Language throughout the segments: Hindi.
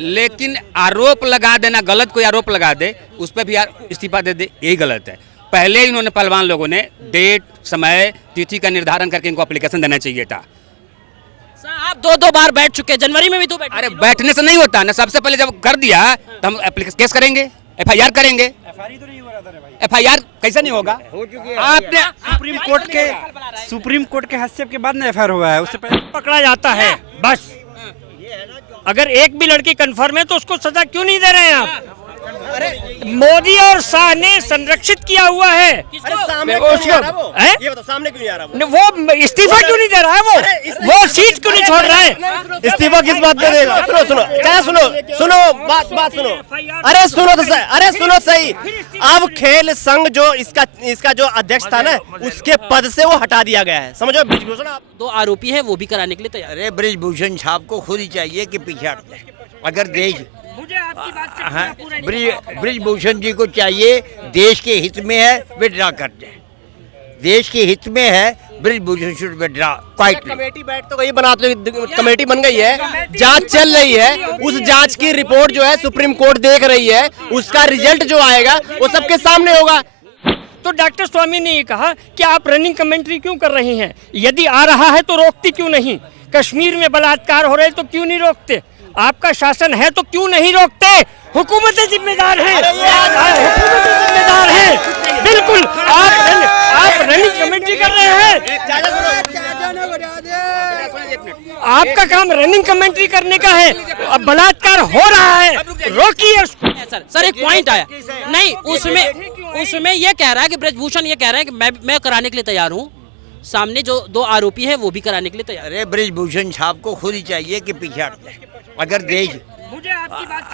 लेकिन आरोप लगा देना, गलत कोई आरोप लगा दे उस पर भी इस्तीफा दे दे, यही गलत है। पहले इन्होंने पहलवान लोगों ने डेट, समय, तिथि का निर्धारण करके इनको एप्लीकेशन देना चाहिए था। आप दो बार बैठ चुके, जनवरी में भी तो बैठे। अरे बैठने से नहीं होता ना, सबसे पहले जब कर दिया तो हम एप्लीकेशन केस करेंगे, FIR करेंगे। FIR कैसे नहीं होगा? आपने सुप्रीम कोर्ट के हस्तक्षेप के बाद ना FIR हुआ है, उससे पहले पकड़ा जाता है बस। अगर एक भी लड़की कंफर्म है तो उसको सजा क्यों नहीं दे रहे हैं आप? मोदी और शाह ने संरक्षित किया हुआ है। सामने क्यों नहीं आ रहा वो? ये बताओ, सामने क्यों नहीं आ रहा वो इस्तीफा क्यों नहीं दे रहा है? वो सीट क्यों नहीं छोड़ रहा है? इस्तीफा किस बात पे देगा? सुनो बात सुनो। अरे सुनो सही। अब खेल संघ जो इसका जो अध्यक्ष था ना, उसके पद से वो हटा दिया गया है, समझो। ब्रिजभूषण आप 2 आरोपी है, वो भी कराने के लिए तैयार। अरे ब्रिजभूषण साहब को खुद ही चाहिए कि पीछे हट जाए। अगर देश मुझे आपकी बात से ब्रिजभूषण जी को चाहिए, देश के हित में है, विड्रा कर जाए। देश के हित में है, ब्रिजभूषण शुड विड्रा। कमेटी बैठ तो गई, बनाते कमेटी बन गई है, जांच चल रही है। उस जांच की रिपोर्ट जो है सुप्रीम कोर्ट देख रही है, उसका रिजल्ट जो आएगा वो सबके सामने होगा। तो डॉक्टर स्वामी ने ये कहा कि आप रनिंग कमेंट्री क्यों कर रही हैं? यदि आ रहा है तो रोकती क्यों नहीं? कश्मीर में बलात्कार हो रहे तो क्यों नहीं रोकते? आपका शासन है तो क्यों नहीं रोकते? हुकूमतें जिम्मेदार हैं, हुकूमतें जिम्मेदार हैं। बिल्कुल आप रनिंग कमेंट्री कर रहे हैं। आपका काम रनिंग कमेंट्री करने का है। अब बलात्कार हो रहा है, रोकिए उसको। सर एक पॉइंट आया नहीं, उसमें ये कह रहा है कि ब्रिजभूषण ये कह रहा है कि मैं कराने के लिए तैयार हूँ। सामने जो 2 आरोपी है वो भी कराने के लिए तैयार। अरे ब्रिजभूषण साहब को खुद ही चाहिए कि पीछे हट जाए। अगर देश मुझे आपकी बात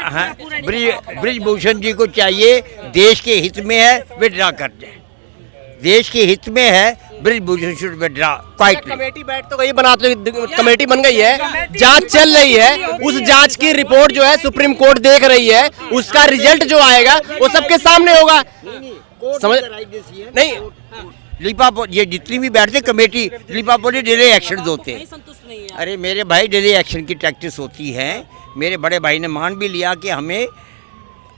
से ब्रिजभूषण जी को चाहिए, देश के हित में है, विड्रा कर जाए। देश के हित में है, ब्रिजभूषण शुड विड्रा। कमेटी बैठ तो गई, बनाते कमेटी बन गई है, जांच चल रही है। उस जांच की रिपोर्ट जो है सुप्रीम कोर्ट देख रही है, उसका रिजल्ट जो आएगा वो सबके सामने होगा, समझ नहीं? लिपापोली ये जितनी भी बैठते कमेटी, लिपापोली डेली एक्शन होते हैं। अरे मेरे भाई, डेली एक्शन की प्रैक्टिस होती है। मेरे बड़े भाई ने मान भी लिया कि हमें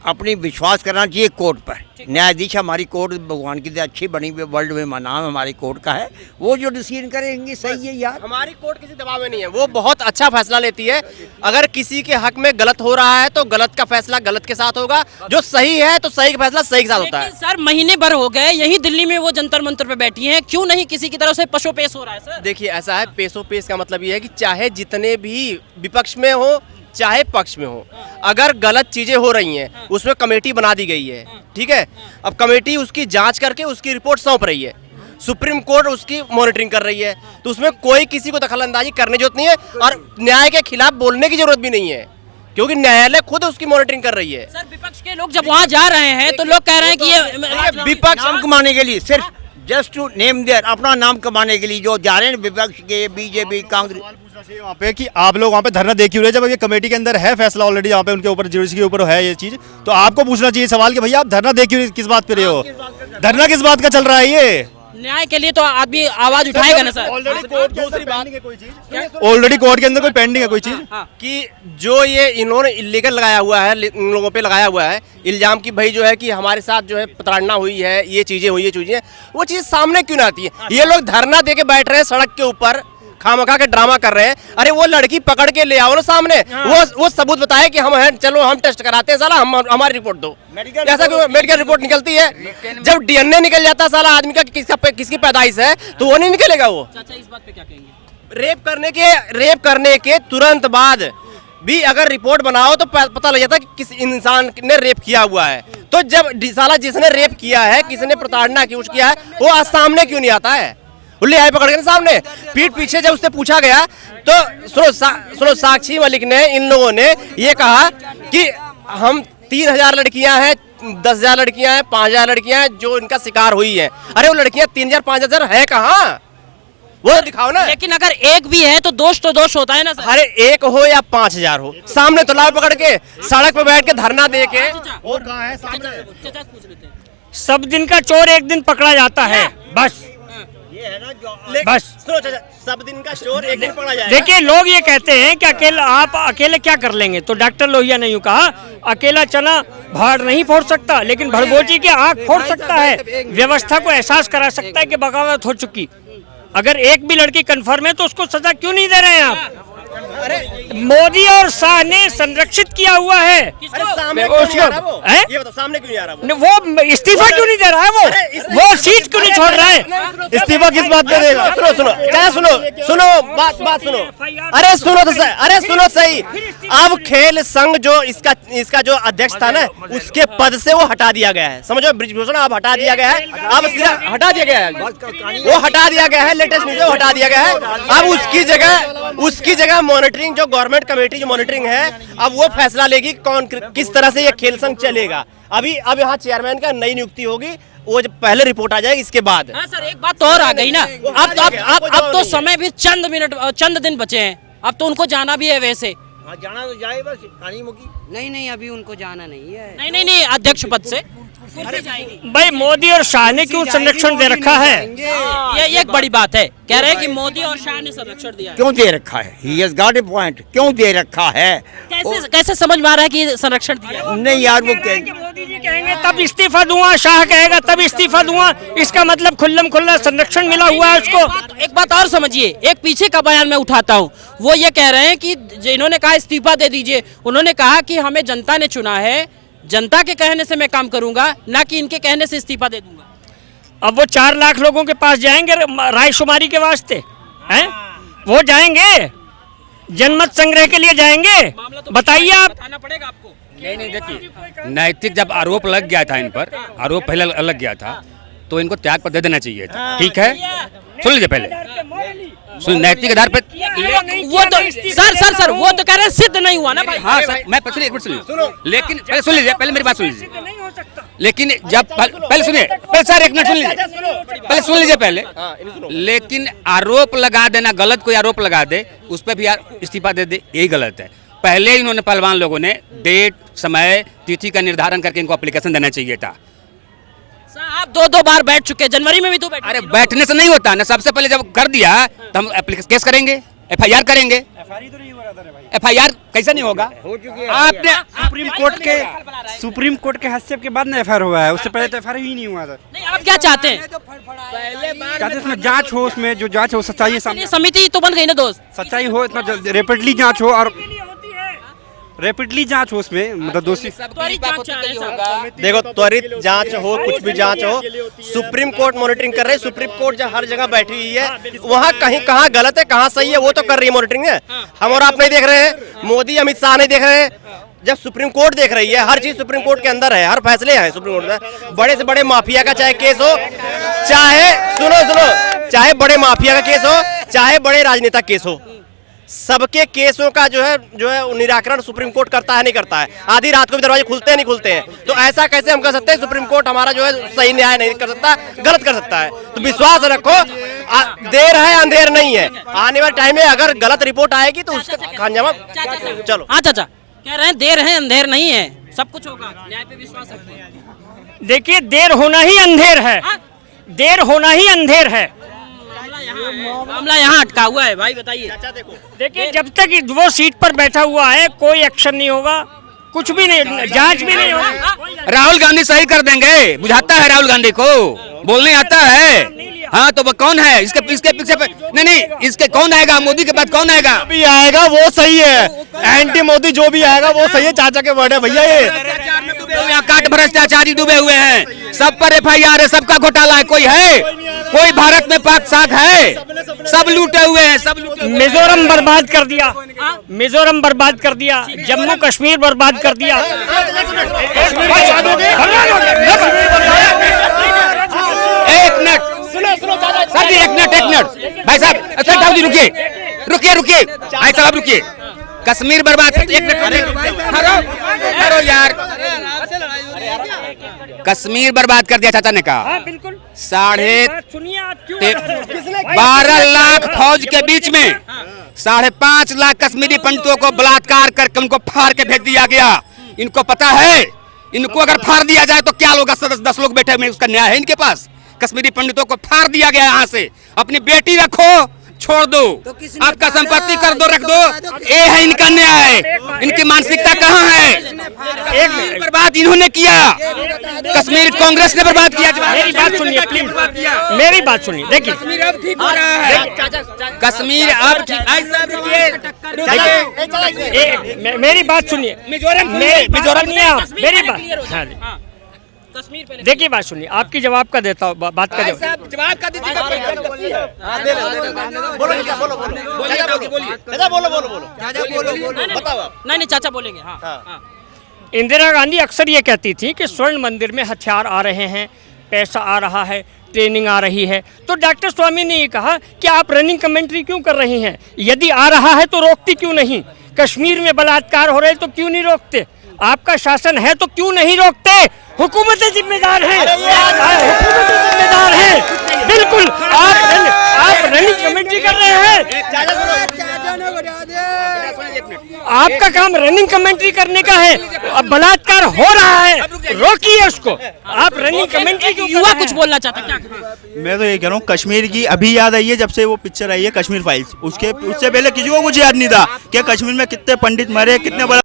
अपनी विश्वास करना चाहिए कोर्ट पर। न्यायाधीश हमारी कोर्ट भगवान की अच्छी बनी हुई, वर्ल्ड में नाम हमारी कोर्ट का है, वो जो डिसीजन करेंगे सही है यार। हमारी कोर्ट किसी दबाव में नहीं है, वो बहुत अच्छा फैसला लेती है। अगर किसी के हक में गलत हो रहा है तो गलत का फैसला गलत के साथ होगा, जो सही है तो सही का फैसला सही के साथ होता है। सर महीने भर हो गए, यही दिल्ली में वो जंतर मंतर पे बैठी हैं, क्यों नहीं किसी की तरफ से पशोपेश हो रहा है? सर देखिए ऐसा है, पेशोपेश का मतलब ये है कि चाहे जितने भी विपक्ष में हो चाहे पक्ष में हो, अगर गलत चीजें हो रही हैं उसमें कमेटी बना दी गई है, ठीक है। अब कमेटी उसकी जांच करके उसकी रिपोर्ट सौंप रही है, सुप्रीम कोर्ट उसकी मॉनिटरिंग कर रही है, तो उसमें कोई किसी को दखलंदाजी करने की जरूरत नहीं है और न्याय के खिलाफ बोलने की जरूरत भी नहीं है, क्योंकि न्यायालय खुद उसकी मॉनिटरिंग कर रही है। सर विपक्ष के लोग जब वहाँ जा रहे हैं तो लोग कह रहे हैं कि ये विपक्ष नाम कमाने के लिए, सिर्फ जस्ट टू नेम देयर, अपना नाम कमाने के लिए जो जा रहे हैं विपक्ष के, बीजेपी, कांग्रेस। वहाँ पे कि आप लोग वहाँ पे धरना दे क्यों रहे? जब ये कमेटी के अंदर है फैसला ऑलरेडी, यहाँ पे उनके ऊपर जुडिशरी के ऊपर है ये चीज, तो आपको पूछना चाहिए सवाल कि भैया आप धरना दे क्यों, किस बात पे रहे हो? धरना किस बात का चल रहा है? ये न्याय के लिए तो आदमी आवाज उठाएगा ना सर। ऑलरेडी कोर्ट के अंदर कोई पेंडिंग है कोई चीज कि जो ये इन्होंने इलीगल लगाया हुआ है, इन लोगों पे लगाया हुआ है इल्जाम की भाई जो है कि हमारे साथ जो है प्रताड़ना हुई है, ये चीजें हुई, ये चीजें, वो चीज सामने क्यों ना आती है? ये लोग धरना दे के बैठ रहे हैं सड़क के ऊपर, खामखा के ड्रामा कर रहे हैं। अरे वो लड़की पकड़ के ले आओ ना सामने, वो सबूत बताए कि हम हैं, चलो हम टेस्ट कराते हैं, साला हमारी रिपोर्ट दो। ऐसा क्यों? मेडिकल रिपोर्ट निकलती है, जब DNA निकल जाता है साला आदमी का किसकी पैदाइश है, तो वो नहीं निकलेगा। वो चाचा इस बात पे क्या कहेंगे? रेप करने के तुरंत बाद भी अगर रिपोर्ट बनाओ तो पता लग जाता है कि किस इंसान ने रेप किया हुआ है। तो जब साला जिसने रेप किया है, किसने प्रताड़ना की किया है, वो आज सामने क्यों नहीं आता है? उल्ले आए पकड़ के सामने, पीठ पीछे जब उससे पूछा गया तो सुनो साक्षी मलिक ने, इन लोगों ने ये कहा कि हम 3000 लड़कियां हैं, 10,000 लड़कियां हैं, 5,000 लड़कियां हैं जो इनका शिकार हुई हैं। अरे वो लड़कियां 3,000 5,000 है कहाँ? वो दिखाओ ना। लेकिन अगर एक भी है तो दोष होता है ना सर। अरे एक हो या 5,000 हो, सामने तो लाओ पकड़ के, सड़क पर बैठ के धरना दे के। और कहाँ है सामने? सब दिन का चोर एक दिन पकड़ा जाता है, बस बस सुनो चाचा, सब दिन का चोर एक दिन पकड़ा जाएगा। देखिए, लोग ये कहते हैं कि आप अकेले क्या कर लेंगे, तो डॉक्टर लोहिया ने यूं कहा, अकेला चना भाड़ नहीं फोड़ सकता, लेकिन भड़बोची की आंख फोड़ सकता है, व्यवस्था को एहसास करा सकता है कि बगावत हो चुकी। अगर एक भी लड़की कन्फर्म है तो उसको सजा क्यों नहीं दे रहे हैं आप? मोदी और शाह ने संरक्षित किया हुआ है। अरे सामने क्यों नहीं आ रहा वो? हैं? ये बताओ, सामने क्यों नहीं आ रहा वो? वो इस्तीफा क्यों नहीं दे रहा है? वो सीट क्यों नहीं छोड़ रहा है? इस्तीफा किस बात पे देगा? सुनो सुनो चाचा, सुनो बात सुनो। अरे सुनो तो सही, अरे सुनो सही। अब खेल संघ जो इसका जो अध्यक्ष था ना, उसके पद से वो हटा दिया गया है। समझो, ब्रिजभूषण अब हटा दिया गया है, अब सीधा हटा दिया गया है, वो हटा दिया गया है, लेटेस्ट न्यूज हटा दिया गया है। अब उसकी जगह मॉनिटरिंग, जो गवर्नमेंट कमेटी जो मॉनिटरिंग है, अब वो फैसला लेगी कौन किस तरह से ये खेल संघ चलेगा। अब यहाँ चेयरमैन का नई नियुक्ति होगी, वो जब पहले रिपोर्ट आ जाएगी इसके बाद। हाँ सर, एक बात तो और आ गई ना, अब तो समय भी चंद दिन बचे हैं, अब तो उनको जाना भी है वैसे। जाना तो जाए, बस कहानी मुकी। नहीं अभी उनको जाना नहीं है। नहीं अध्यक्ष पद से भाई, मोदी और शाह ने क्यों संरक्षण दे रखा है? ये एक बड़ी बात है, कह रहे हैं कि मोदी और शाह ने संरक्षण दिया है। क्यों दे रखा है? He has got a point. क्यों दे रखा है? कैसे समझ में आ रहा है कि संरक्षण दिया है? नहीं यार, वो मोदी जी कहेंगे तब इस्तीफा दूंगा, शाह कहेगा तब इस्तीफा दूंगा, इसका मतलब खुल्लम खुल्ला संरक्षण मिला हुआ है उसको। एक बात और समझिए, एक पीछे का बयान मैं उठाता हूँ, वो ये कह रहे हैं कि जिन्होंने कहा इस्तीफा दे दीजिए, उन्होंने कहा कि हमें जनता ने चुना है, जनता के कहने से मैं काम करूंगा, ना कि इनके कहने से इस्तीफा दे दूंगा। अब वो 4 लाख लोगों के पास जाएंगे रायशुमारी के वास्ते, हैं? वो जाएंगे, जनमत संग्रह के लिए जाएंगे? बताइए आप। बताना पड़ेगा आपको। नहीं देखिए, नैतिक जब आरोप लग गया था इन पर, आरोप पहले लग गया था, तो इनको त्याग पत्र दे देना चाहिए था। ठीक है, सुन लीजिए पहले, सुन, नैतिक आधार पर वो तो सर वो तो कह रहे हैं सिद्ध नहीं हुआ ना भाई। हाँ सर, मैं सुनिए, एक मिनट सुनिए, लेकिन पहले सुन लीजिए, पहले मेरी बात सुन लीजिए। लेकिन जब पहले सुनिए, पहले सर एक मिनट सुन लीजिए, पहले सुन लीजिए पहले। लेकिन आरोप लगा देना, गलत कोई आरोप लगा दे, उस पर भी यार इस्तीफा दे दे, यही गलत है। पहले इन्होंने पहलवान लोगों ने डेट, समय, तिथि का निर्धारण करके इनको एप्लीकेशन देना चाहिए था। आप 2 बार बैठ चुके हैं, जनवरी में भी तो बैठे। अरे बैठने से नहीं होता ना, सबसे पहले जब कर दिया तो हम केस करेंगे, FIR करेंगे। FIR कैसे नहीं होगा? आपने सुप्रीम कोर्ट के हस्तक्षेप के बाद ना FIR हुआ है, उससे पहले तो FIR ही नहीं हुआ था। नहीं, आप क्या चाहते हैं? चाहते उसमें जांच हो, उसमें जो जांच हो, सच्चाई सामने, समिति तो बन गई ना दोस्त, सच्चाई हो, इतना रैपिडली जांच हो, और रैपिडली जांच हो उसमें, मतलब दोषी। देखो, त्वरित जांच हो, कुछ भी जांच हो, सुप्रीम कोर्ट मॉनिटरिंग कर रही है। सुप्रीम कोर्ट जब हर जगह बैठी हुई है, वहाँ कहीं कहाँ गलत है, कहाँ सही है, वो तो कर रही है मॉनिटरिंग है। हम और आप नहीं देख रहे हैं, मोदी अमित शाह नहीं देख रहे हैं, जब सुप्रीम कोर्ट देख रही है, हर चीज सुप्रीम कोर्ट के अंदर है, हर फैसले हैं सुप्रीम कोर्ट में। बड़े से बड़े माफिया का चाहे केस हो, चाहे बड़े माफिया का केस हो, चाहे बड़े राजनेता केस हो, सबके केसों का जो है निराकरण सुप्रीम कोर्ट करता है, नहीं करता है। आधी रात को भी दरवाजे खुलते हैं, नहीं खुलते हैं, तो ऐसा कैसे हम कर सकते हैं? सुप्रीम कोर्ट हमारा जो है सही न्याय नहीं कर सकता, गलत कर सकता है। तो विश्वास रखो, देर है अंधेर नहीं है, आने वाले टाइम में अगर गलत रिपोर्ट आएगी तो उसका खानजामा। चलो, हाँ चाचा कह रहे हैं देर है अंधेर नहीं है, सब कुछ होगा, न्याय पे विश्वास रखते हैं। देखिए, देर होना ही अंधेर है, देर होना ही अंधेर है। मामला यहाँ अटका हुआ है भाई, बताइए। देखिए, जब तक वो सीट पर बैठा हुआ है, कोई एक्शन नहीं होगा, कुछ भी नहीं, जांच भी नहीं होगी। राहुल गांधी सही कर देंगे, बुझाता है राहुल गांधी को, बोलने आता है। हाँ, तो वो कौन है इसके पीछे? नहीं, इसके कौन आएगा? मोदी के बाद कौन आएगा? भी आएगा वो सही है, एंटी मोदी जो भी आएगा वो सही है। चाचा के वर्ड है भैया, ये काट भ्रष्टाचारी डूबे हुए हैं, सब पर FIR है, सबका घोटाला है। कोई भारत में पाक साथ है? सब लूटे हुए हैं, सब लूटे। मिजोरम बर्बाद कर दिया, मिजोरम बर्बाद कर दिया, जम्मू कश्मीर बर्बाद कर दिया। एक मिनट सर जी, एक मिनट भाई साहब, साहब जी रुकिए भाई साहब रुकिए। कश्मीर बर्बाद, एक मिनट करो यार, कश्मीर बर्बाद कर दिया चाचा ने कहा। बिल्कुल 12 लाख फौज के बीच में 5.5 लाख कश्मीरी पंडितों को बलात्कार करके उनको फाड़ के भेज दिया गया। इनको पता है, इनको अगर फाड़ दिया जाए तो क्या लोग 10 लोग बैठे हुए, उसका न्याय है इनके पास? कश्मीरी पंडितों को फाड़ दिया गया यहाँ से। अपनी बेटी रखो, छोड़ दो, आपका संपत्ति कर दो, रख दो, ये है इनका न्याय। इनकी मानसिकता कहाँ है? एक बर्बाद इन्होंने किया, कश्मीर कांग्रेस ने बर्बाद किया। मेरी बात सुनिए प्लीज, मेरी बात सुनिए। देखिए कश्मीर अब ठीक हो रहा है, कश्मीर अब ठीक। मेरी बात सुनिए, मिजोरम नहीं आप, मेरी बात, हाँ जी। कश्मीर पे देखिए बात सुनिए, आपकी जवाब का देता हूँ, बात का जवाब का नहीं चाचा बोलेंगे। हाँ। इंदिरा गांधी अक्सर ये कहती थी कि स्वर्ण मंदिर में हथियार आ रहे हैं, पैसा आ रहा है, ट्रेनिंग आ रही है। तो डॉक्टर स्वामी ने ये कहा कि आप रनिंग कमेंट्री क्यों कर रही हैं? यदि आ रहा है तो रोकती क्यों नहीं? कश्मीर में बलात्कार हो रहे तो क्यों नहीं रोकते? आपका शासन है तो क्यों नहीं रोकते? हुकूमतें जिम्मेदार हैं, हुकूमतें जिम्मेदार हैं। बिल्कुल आप रनिंग कमेंट्री कर रहे हैं। आपका काम रनिंग कमेंट्री करने का है। अब बलात्कार हो रहा है, रोकिए उसको। आप रनिंग कमेंट्री क्यों? युवा कुछ बोलना चाहते हैं क्या? मैं तो ये कह रहा हूँ, कश्मीर की अभी याद आई है जब से वो पिक्चर आई है कश्मीर फाइल्स। उससे पहले किसी को कुछ याद नहीं था कि कश्मीर में कितने पंडित मरे, कितने बड़ा